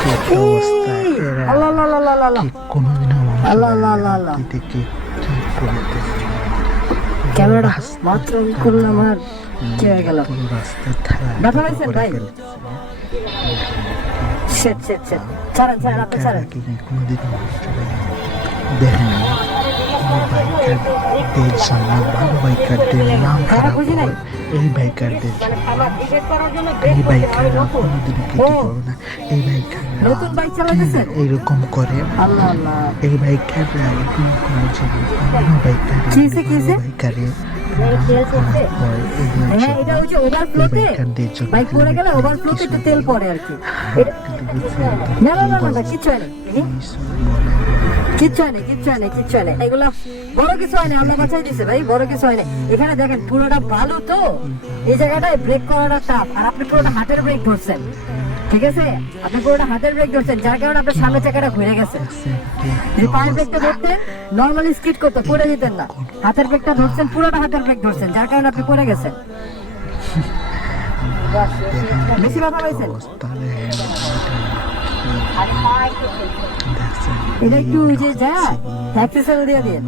কি অবস্থা এরা আল্লাহ আল্লাহ আল্লাহ আল্লাহ কি কোনোদিনও আল্লাহ আল্লাহ আল্লাহ আল্লাহ দেখে কি করতেছে ক্যামেরা মাত্র করলাম আর কি হয়ে গেল পুরো রাস্তা থালা ব্যথা পাইছেন ভাই শেট শেট শেট ছাড়েন ছাড়েন আপনি ছাড়েন কোনোদিনও মানুষরা দেখেন বাইকারদের জন্য ভালো বাইকারদের নাম খারাপ বুঝি নাই। হয় এই বাইকারদের জন্য। আমার ডিবেট করার জন্য এই বাইকাররা কোনোদিনও কেটে করো না এই বাইকাররা নতুন বাইক চালাতেছেন এইরকম করে আল্লাহ আল্লাহ এই বাইকাররা এরকম করার জন্য অন্য বাইকার কিসে, কিসে? বাইকারে তেল পড়ছে? হয় হ্যাঁ এটা হচ্ছে ওভারফ্লোতে বাইকারদের জন্য বাইক পড়ে গেলে ওভারফ্লোতে একটু তেল পড়ে আর কি এটা- কিন্তু বুঝছেন তো, না না না না না, কিচ্ছু হয় না কিছু বলে কিচ্ছু হয় না কিচ্ছু হয় না কিচ্ছু হয় না এগুলা বড় কিছু হয় না আল্লাহ বাঁচাই দিছে ভাই বড় কিছু হয় না এখানে দেখেন পুরোটা ভালো তো এই জায়গাটায় ব্রেক করাটা টাফ আর আপনি পুরোটা হাতের ব্রেক ধরছেন ঠিক আছে আপনি পুরোটা হাতের ব্রেক ধরছেন যার কারণে আপনার সামনে চাকাটা ঘুরে গেছে যদি পায়ের ব্রেকটা ধরতেন নর্মালি স্কিড করতে পড়ে যেতেন না হাতের ব্রেকটা ধরছেন পুরোটা হাতের ব্রেক ধরছেন যার কারণে আপনি পড়ে গেছেন বেশি ব্যথা পাইছেন অবস্থা দেখেন দেখছেন এটা একটু ওই যে যা ট্যাক্সি সেল দিয়ে দিয়ে